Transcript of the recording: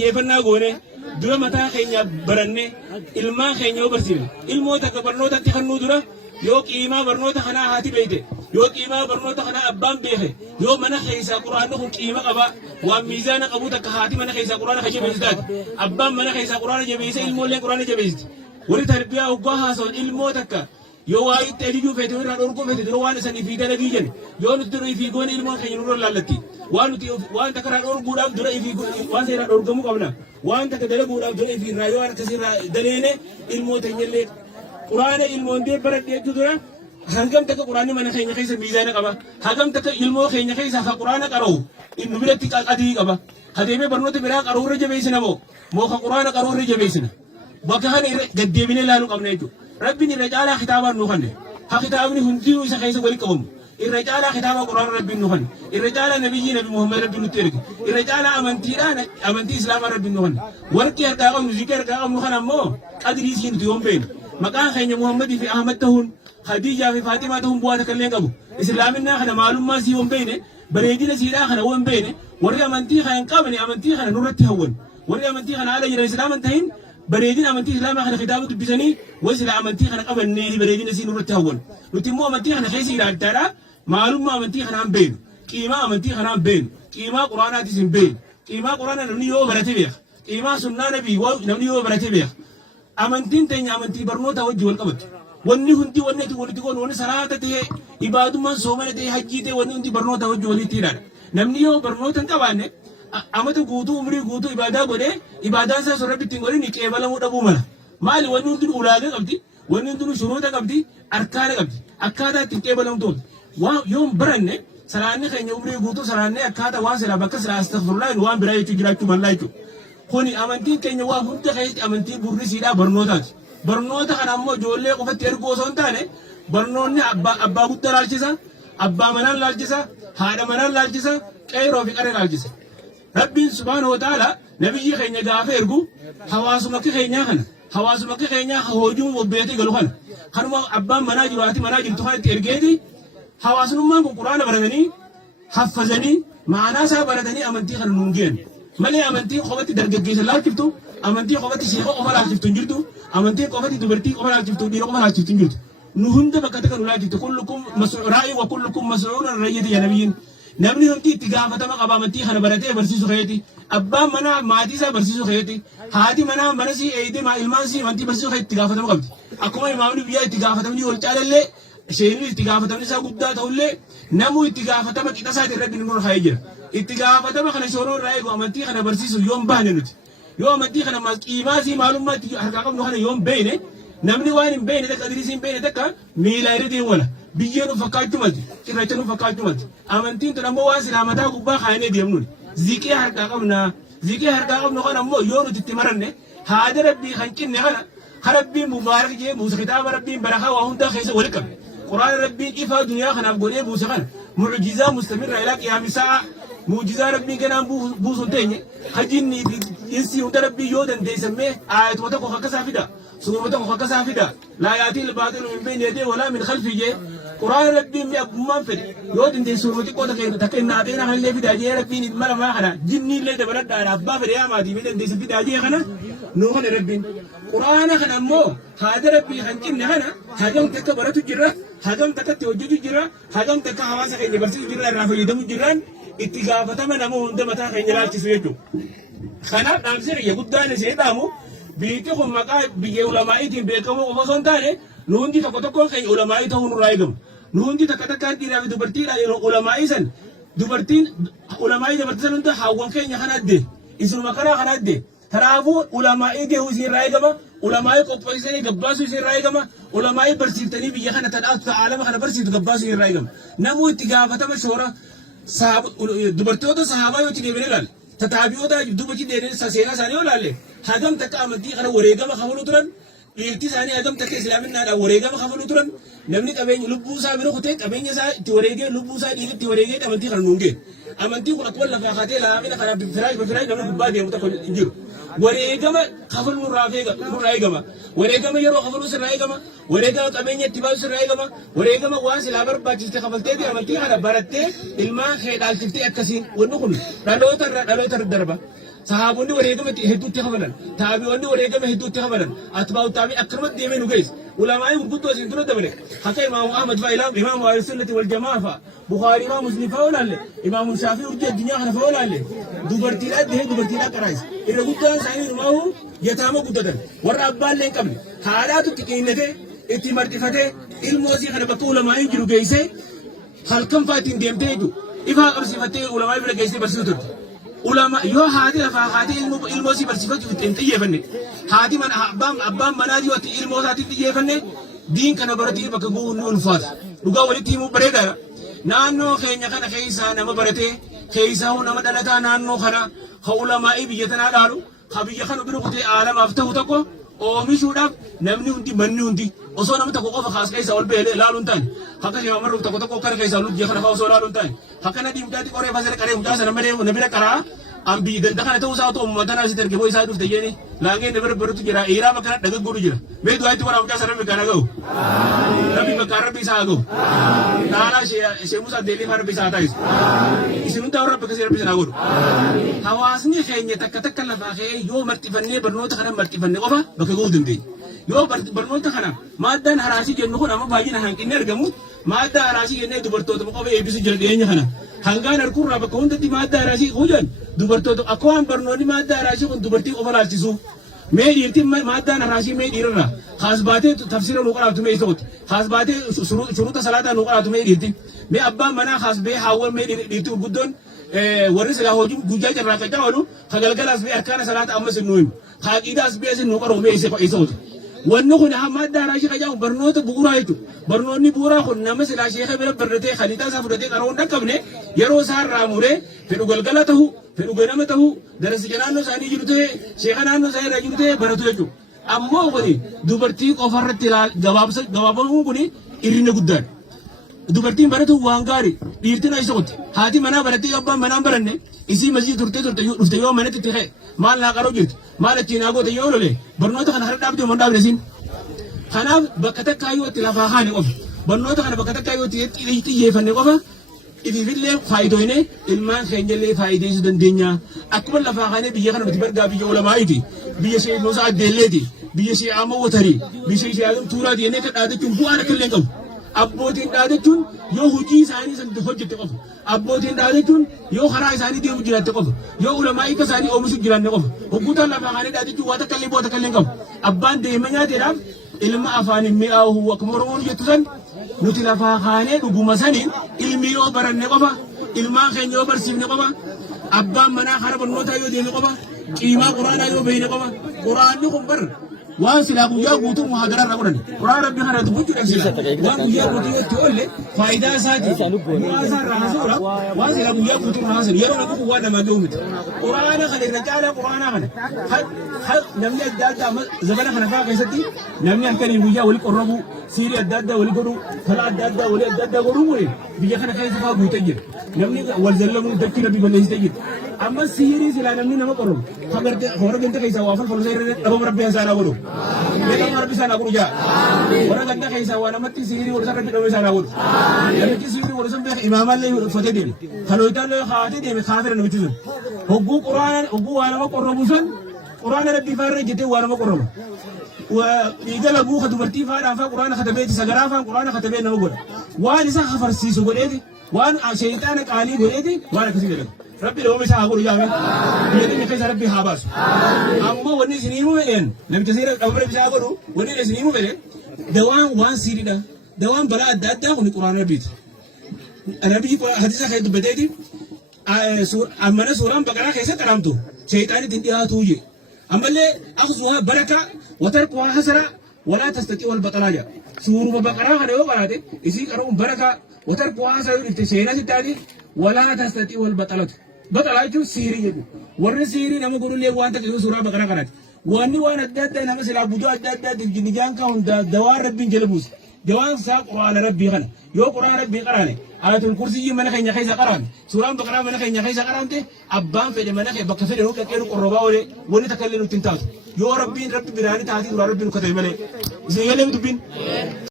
xiyyeeffannaa goone dura mataa keenya baranne ilmaan keenya barsiifne ilmoota akka barnootatti kannuu dura yoo qiimaa barnoota kanaa haati beeyte yoo qiimaa barnoota kanaa abbaan beeke yoo mana keessaa quraanni kun qiima qaba waan miizaana qabu takka haati mana keessaa quraana ka jabeessitaati abbaan mana keessaa quraana jabeesse ilmoollee quraana jabeessiti warri tarbiyaa hoggaa haasawan ilmoo takka yoo waa itti adiyyuu feete irraa dhorkuu feete dura waan isanii fi dalagii jennu yoo nuti dura ifii goone ilmoon keenya nurra laallatti waan takka irraa dhorkuudhaaf dura ifii waan seeraa dhorgamuu qabna waan takka dalaguudhaaf dura ifii irraa yoo akkasirraa daleene ilmoo teenyallee quraana ilmoon dee baradhee jechuu dura hangam takka quraanni mana keenya keessa miizaana qaba hangam takka ilmoo keenya keessa ha quraana qara'u nu biratti qadii qaba hadeemee barnoota biraa qara'uu irra jabeessina moo ka quraana qara'uu irra jabeessina bakka kana irra gaddeebinee ilaaluu qabna jechuudha. Rabbiin irra caalaa kitaabaan nu kanne ha kitaabni hundinuu isa keessa walitti qabamu irra caalaa kitaaba quraana rabbiin nu kanne irra caalaa nabiyyi nabi Muhammad rabbiin nutti erge irra caalaa amantiidhaan amantii islaamaa rabbiin nu kanne warqii harkaa qabnu zikii harkaa qabnu kana ammoo qadrii siin nuti yoon beenu maqaan keenya Muhammadii fi Ahmad ta'uun Khadiijaa fi Faatimaa ta'uun bu'aa takka illee qabu islaaminaa kana maalummaa sii yoon beene bareedina siidhaa kana yoon beene warri amantii kana hin qabne amantii kana nurratti hawwan warri amantii kana ala jiran islaaman tahin bareedina amantii islaamaa kana kitaaba dubbisanii wasila amantii kana qabannee bareedina sii nurratti hawwan nuti immoo amantii kana keessa ilaaltaadha maalummaa amantii kanaan beenu qiimaa amantii kanaan beenu qiimaa quraanaatis hin beenu qiimaa quraanaa namni yoo barate beeka qiimaa sunnaa nabii namni yoo barate beeka amantiin teenya amantii barnoota wajji wal qabatu wanni hundi wanni ati walitti goonu wanni salaata ta'e ibaadummaan soomana ta'e hajjii ta'e wanni hundi barnoota wajji walitti hidhaadha namni yoo barnoota hin qabaanne amata guutuu umrii guutuu ibaadaa godhee ibaadaan isaa sorra bittiin godhin qeebalamuu dhabuu mala maali wanni hundi ulaagaa qabdi wanni hundi shuruuta qabdi arkaana qabdi akkaataa ittiin qeebalamtu yoo baranne salaanni keenya umrii guutuu salaannee akkaataa waan silaa bakka silaa astaghfirullah waan biraa jechuu jiraachuu mallaa jechuudha kuni amantiin keenya waa hunda keessatti amantii burrisiidhaa barnootaati barnoota kana ammoo ijoollee qofatti erguu osoo hin taane barnoonni abbaa guddaa laalchisa abbaa manaan laalchisa haadha manaan laalchisa qeeroo fi qaree laalchisa rabbiin subhaanahu wa ta'ala nabiyyi keenya gaafa ergu hawaasuma keenyaa kana hawaasuma keenyaa hoojuun wobbeetii galu kana kanuma abbaan manaa jiru haati manaa jirtu kanatti ergeeti hawaasummaan kun quraana baratanii haffazanii maanaa isaa baratanii amantii kana nuun geenu malee amantii qofatti dargaggeessa laalchiftu amantii qofatti sheekoo qofa laalchiftu hin jirtu amantii qofatti dubartii qofa laalchiftu dhiira qofa laalchiftu hin jirtu nu hunda bakka takka nu laalchiftu kullukum mas'uuraa'ii wa kullukum mas'uurun rayyati ya nabiyyin namni hundi itti gaafatama qaba amantii kana baratee barsiisu keeti abbaan manaa maatii isaa barsiisu keeti haati manaa mana sii eeyitee ilmaan sii amantii barsiisu keeti itti gaafatama qabdi akkuma imaamni biyyaa itti gaafatamni wal caalallee isheenis itti gaafatamni isaa guddaa ta'ullee namuu itti gaafatama qixa isaati irratti nurra kaa'ee jira itti gaafatama kana shooroo irraa eegu amantii kana barsiisu yoon baane nuti yoo amantii kana qiimaa sii maalummaa itti harkaa qabnu kana yoon beene namni waan hin beene takka adirisii hin beene takka miilaa irra deemu wala biyyee nu fakkaachuu malti cirracha nu fakkaachuu malti amantiin tun ammoo waan silaa mataa gubbaa kaayanii deemnuun ziqee harkaa qabna ziqee harkaa qabnu kana ammoo yoo nuti itti maranne haada rabbii kan cinne kana harabbiin mubaarak jee buusa kitaaba rabbiin barakaa waa hundaa keessa wali qabe quraana rabbiin ifaa duniyaa kanaaf godhee buusa kana mucjizaa mustamirra ilaa qiyaami sa'a mucjizaa rabbiin ganaan buusun teenye hajinni insi hunda rabbii yoo dandeessamee aayatuma tokko akkasaa fida suuraa tokko akkasaa fida laa yaatii ilbaatilu min bayni yadee walaa min khalfii jee quraana rabbiin mi abbummaan fedhe yoo dandeessu suuraa xiqqoo takka inni haadheena kanallee fidaa jee rabbiin mala maa kana jinniillee dabaladhaadha abbaa fedhe yaa maatii mi dandeessa fidaa jee kana nuu kana rabbiin quraana kana ammoo haada rabbii kan cinne kana hagam takka baratu jirra hagam takkatti hojjetu jirra hagam takka hawaasa keenya barsiisu jirra irraa fayyadamu jirraan itti gaafatama nama hunda mataa keenya laalchisu jechuudha. Kanaaf dhaamsi kiyya guddaan ishee dhaamu biyyi kun maqaa biyya ulamaa'iitiin beekamu qofa osoo hin taane nu hundi tokko tokkoon keenya ulamaa'ii ta'uu nurraa eegamu. Nu hundi takka takkaan dhiiraa fi dubartiidha yeroo ulamaa'ii san dubartiin ulamaa'ii dabartii san hunda hawwan keenya kana adde isinuma kanaa kana adde. Kanaafuu ulamaa'ii gahuu isinirraa eegama ulamaa'ii qopheessanii gabbaasuu isinirraa eegama ulamaa'ii barsiiftanii biyya kana tadhaatu ta'aalama kana barsiiftu gabbaasuu isinirraa eegama. Namuu itti gaafatama shoora dubartoota sahaabaa yoo itti deebine ilaale tataabi'oota dubbatti deebine seenaa isaanii yoo ilaalle hagam takka amantii kana wareegama kafaluu turan dhiirti isaanii hagam takka islaaminaadhaan wareegama kafaluu turan namni qabeenya lubbuu isaa bira kutee qabeenya isaa itti wareegee lubbuu isaa dhiirti wareegee amantii kana nuun ga'e amantii kun akkuma lafaa kaatee laamina kana firaash namni gubbaa deemu tokko hin jiru. Wareegama kafaluu nurraa eegama wareegama yeroo kafaluu sirraa eegama wareegama qabeenya itti baasu sirraa eegama wareegama waan silaa barbaachiste kafaltee fi amantii kana barattee ilmaan kee dhaalchiftee akkasiin wanni kun dhaloota irraa dhaloota darba صحابوني وريقم هدوت تخبرن تابعوني وريقم هدوت تخبرن أتباع تابع أكرمت ديمين وجيس علماء يقولون توسين ترى دبلة حتى إمام أحمد فايلة إمام أهل السنة والجماعة بخاري إمام مسلم فاولا له إمام الشافعي ورجع الدنيا خنا فاولا له دوبرتيلا ده دوبرتيلا كرايس إذا قلت سعيد ما هو يتامو قدرن ورا أبان لين قبل حالات تكينته اتمرتفته الموسي خنا بقول علماء يجرو جيسه خلكم فاتين ديمته يجو إذا أرسلته علماء يبغى جيسه برسوتر ulama yo hadi lafa hadi ilmo si bersifat ente yefanne hadi man abbam manadi wati ilmo sati yefanne din kana barati baka go non fas duga wali timu bareda nanno khenya kana khaisa nama barate khaisa hu nama dalata nanno khana kha ulama ibiyatana dalu khabiya khanu biru qati alam aftahu tako o mishudaf namni undi manni undi oso nama tako qofa khas khaisa wal bele lalun tan hakka jama maru tako kar khaisa lu je khana oso lalun tan hakka na dimdati kore fasere kare mutasa namare nabira kara ambi ganda ta'uu isaa ta'u uummatana asitti erge boy isaa dhufte jeeni laangeen dabar barutu jira eeraa bakka dhaga godhu jira mee du'aatti waraabuu jaasaa rabbi kana ga'u rabbi bakka rabbi isaa ga'u naanaa ishee musaa deelii faa rabbi isaa taa'is isin hundaa rabbi akkasii rabbi isaa godhu hawaasni keenya takka takka lafaa kee yoo marxifannee barnoota kana marxifannee qofa bakka ga'uu dandeenya yoo barnoota kana maaddaan haraasii jennu kun amma baay'ina hanqinni argamu maaddaa haraasii jennee dubartoota qofa eebbisu jira dhiyeenya kana hangaan harkurraa bakka hundatti maaddaa haraasii hujan dubartoota akkuma barnoonni maaddaa haraasii kun dubartii qofa laalchisu mee dhiirtiin maaddaan haraasii mee dhiirarraa haas baatee tafsira nuu qaraabtu mee isootti haas baatee shuruuta salaataa nuu qaraabtu mee dhiirtiin mee abbaan manaa haas bee haawwan mee dhiirtii gurguddoon warri silaa hojii guyyaa jirraa qaccaa oolu hagalgalaas bee harkaana salaata ammas hin nuuhimu haaqiidaas bee sin nuu qaroo mee isootti wanni kun hamma raashii qajaa'u barnoota bu'uuraa jechuudha. Barnoonni bu'uuraa kun nama silaa sheekha bira barratee khaliitaa isaa fudhatee qaroo hin dhaqqabne yeroo isaan raamuree fedhu galgala ta'u fedhu ganama ta'u darasicha naannoo isaanii jiru ta'e sheekha naannoo isaa irra jiru ta'e baratu jechuudha. Ammoo kuni dubartii qofarratti gabaabamuun kuni irrina guddaadha. Dubartiin baratu waan gaarii dhiirtiin isa qotti. Haati manaa barattee abbaan manaa baranne isii masjid turtee dhufte yoo manatti itti ka'e maal naa qaroo jirti maal achiin haa goote yoo lole barnoota kana har'a dhaabdee mana dhaabne siin. Kanaaf bakka takkaa yoo itti lafaa haane qofa barnoota kana bakka takkaa yoo itti xiyyeeffanne qofa ifiifillee faayidoone ilmaan keenyallee faayideessuu dandeenya. Akkuma lafaa haanee biyya kana nuti bargaa biyya olamaayiti biyya ishee Muusaa Addeelleeti biyya ishee Aama Watarii biyya ishee Adam Tuuraati jennee kan dhaadachuun bu'aan akka illee qabu. Abbootiin dhaadachuun yoo hojii isaanii san hojjette qofa. Abbootiin dhaadachuun yoo karaa isaanii deemu jiraatte qofa. Yoo ulamaa hiika isaanii oomishu jiraanne qofa. Hogguutaan lafaa haanee dhaadachuun waa takka illee bu'aa takka illee qabu. Abbaan deema nyaateedhaaf ilma afaanin mi'aawu akkuma Oromoon jettu san nuti lafaa haanee dhuguma saniin ilmi yoo baranne qofa ilmaan keenya yoo barsiifne qofa abbaan manaa hara barnootaa yoo deeme qofa qiimaa quraanaa yoo beekne qofa quraanni kun bar waan silaa guyyaa guutuu muhaadara irraa godhan quraan rabbi kana dubbachuudhaan sila waan guyyaa guutuu yoo itti oolle faayidaa isaati bu'aa isaa irraa haasa'uudha waan silaa guyyaa guutuu irraa haasa'u yeroo nama waan namaa ga'u miti quraana kana irra caalaa quraanaa kana namni adda addaa zabana kana fa'aa keessatti namni halkaniin guyyaa wali qorrabu siirii adda addaa wali godhu kala adda addaa wali adda addaa godhuu mure biyya kana keessa fa'aa guutee jira namni wal zallamuun dachii rabbi balleessitee jira amma siirii silaa namni nama qorrabu hora gante keessaa waa falfalu irra dhabama rabbi isaanaa godhu beekama rabbi isaanaa godhu jaa hora gante keessaa waa namatti siirii wal sarratti dhabama isaanaa godhu namichi siirii wal san beeka imaamallee uffatee deeme kalooyitaallee haatee deeme kaafira namichi sun hogguu waa nama qorrabu san quraana rabbii faarra jettee waa nama qorrabu dhiigala buuka dubartii faadhaan faa quraana katabeeti sagaraa faan quraana katabee nama godha waan isa hafarsiisu godheeti waan sheeyxaana qaalii godheeti waan akkasii jedhama rabbi dhooma isaa haa godhu jaame biyya keessa rabbi haa baasu ammoo wanni isin himuu fedheen namicha seera dhabama rabbi isaa godhu wanni isin himuu fedhe dawaan waan siiriidha dawaan balaa adda addaa kun quraana rabbiiti nabiyyi hadiisa kan dubbateeti ammana suuraan baqaraa keessatti qaramtu sheeyxaanitti hin dhiyaatuu jee ammallee akhzuha baraka watarkuha hasara wala tastati wal batalaja suuruma baqaraa kana yoo qaraate isii qaruun baraka watarkuha hasara yoo dhifte seenaa sittaati wala tastati wal batalatu batalaa jechuun siirii jedhu warri siirii nama godhullee waan takka yoo suuraa baqaraa kanaati wanni waan adda addaa nama silaa budoo adda addaa jinjaan kaa hunda dawaan rabbiin jala buuse dawaan isaa quraana rabbii kana yoo quraana rabbii qaraane ayatul kursiyyi mana keenya keessa qaraane suuraan baqaraa mana keenya keessa qaraamte abbaan fedhe mana kee bakka fedhe qaqqeeru qorrobaa olee wanni takka illee nutti hin taatu yoo rabbiin rabbi biraanii taatee duraa rabbiin katabe malee isin galee dubbiin